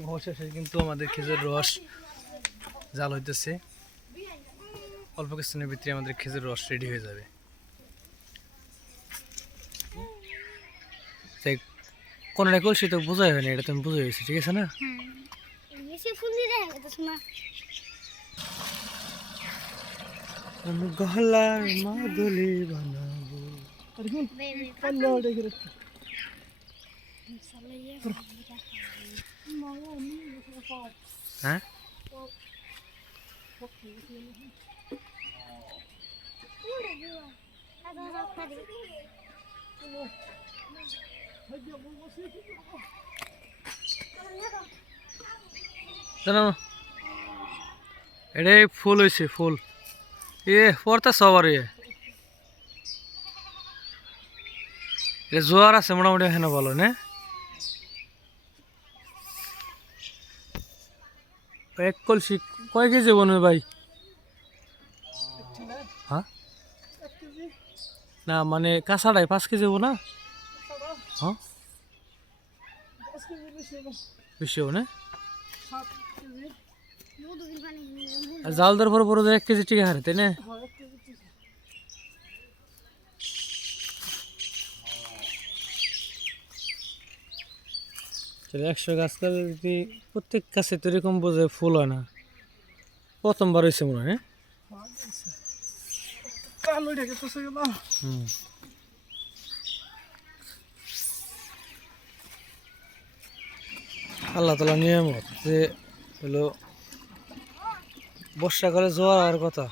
অবশেষে কিন্তু আমাদের খেজুর রস জাল হইতেছে। অল্প কিছুদিনের ভিতরে আমাদের খেজুর রস রেডি হয়ে যাবে। তাই কোনটা কলসি তো বোঝাই হয় না এটা তুমি বুঝে গেছি ঠিক আছে না? আমি গহলার মাদুলি বানাবো। হ্যাঁ? জানো ফুল হয়েছে ফুল। এ পড়তে সবার ইয়ে এটা জোয়ার আছে মোটামুটি এখানে বলো না? এক কলসি কয় কেজি বনে ভাই? হ্যাঁ? না মানে কাঁচাটাই পাঁচ কেজি হব না? হ্যাঁ? বেশি হব না? জাল দেওয়ার পর পরে এক কেজি টিকা হারে তাই না? চলো একশো গাছ কাল যদি প্রত্যেক গাছে তো এরকম বোঝে ফুল হয় না। প্রথমবার হয়েছে মনে হয় হ্যাঁ? হুম। আল্লাহ তালা নিয়ামত যে হলো বর্ষাকালে জোয়ার হওয়ার কথা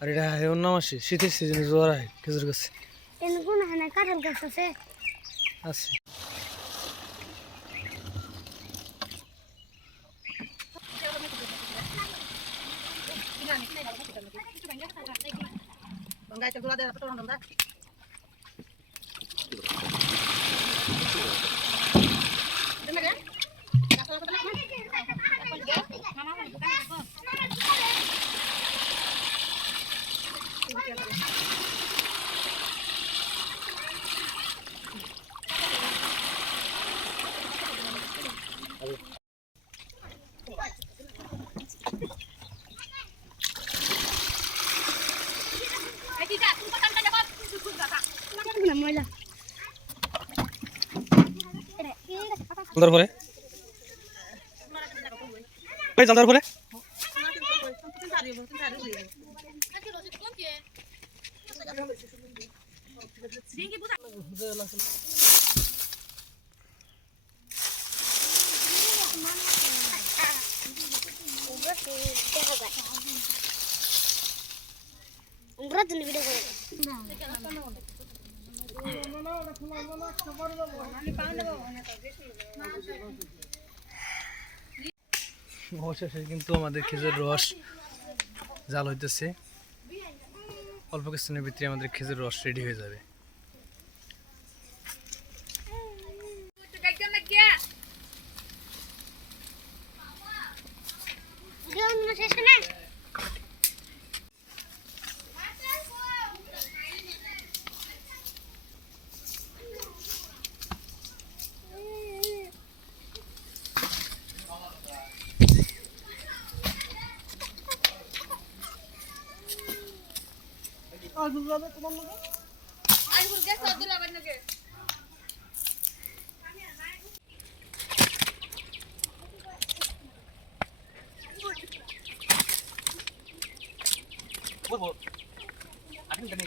আর এটা হয় অন্য মাসে শীতের সিজনে জোয়ার হয় খেজুর গাছে। এনে কোন হানা কাঁঠাল গাছ আছে আছে না জালদার পরে ওই জালদার তো ভিডিও করে অবশেষে কিন্তু আমাদের খেজুর রস জাল হইতেছে। অল্প কিছুদিনের ভিতরে আমাদের খেজুর রস রেডি হয়ে যাবে। শেষ না আই ভুল যাবে তোমার লগে আই ভুল গেছে অদুল আবার লগে বল বল আগে দেনে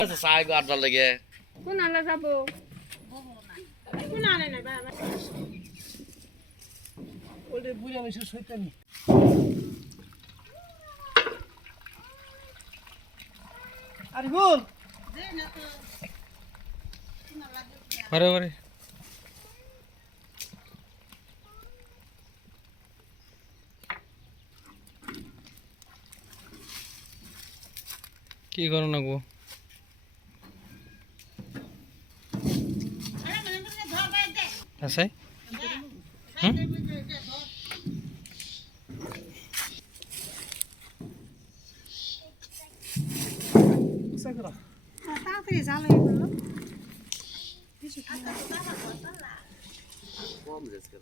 আচ্ছা সাই গো আটবার লাগে কোন আলা যাব কোন আলে না ওটা বুঝা মিশে শৈতানি আরে গোল আরে আরে কি করো না গো? আছে কম যাচ্ছে